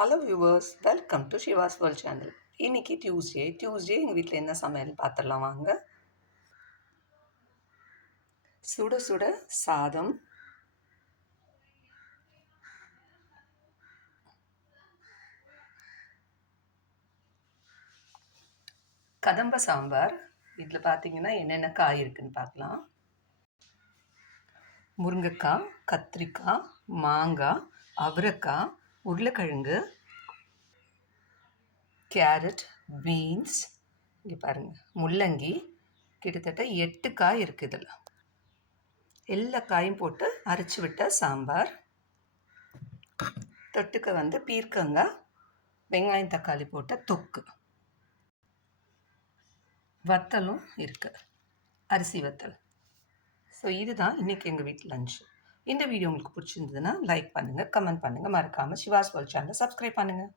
Hello viewers, welcome to Shiva's world channel. இன்னைக்கு Tuesday எங்கள் வீட்டில் என்ன சமையல் பார்த்துடலாம் வாங்க. சுட சுட சாதம், கதம்ப சாம்பார். இதில் பார்த்தீங்கன்னா என்னென்ன காய் இருக்குன்னு பார்க்கலாம். முருங்கைக்காய், கத்திரிக்காய், மாங்காய், அவரைக்காய், உருளைக்கிழங்கு, கேரட், பீன்ஸ், இங்கே பாருங்கள் முள்ளங்கி. கிட்டத்தட்ட 8 காய் இருக்குது இதில். எல்லா காயும் போட்டு அரைச்சி விட்ட சாம்பார். தொட்டுக்க பீர்க்கங்காய், வெங்காயம் தக்காளி போட்ட தொக்கு, வத்தலும் இருக்குது, அரிசி வத்தல். ஸோ இதுதான் இன்றைக்கி எங்கள் வீட்டில் லஞ்ச். இந்த வீடியோ உங்களுக்கு பிடிச்சிருந்ததுன்னா லைக் பண்ணுங்கள், கமெண்ட் பண்ணுங்கள், மறக்காமல் ஷிவாஸ் வேர்ல்ட் சேனலை சப்ஸ்கிரைப் பண்ணுங்கள்.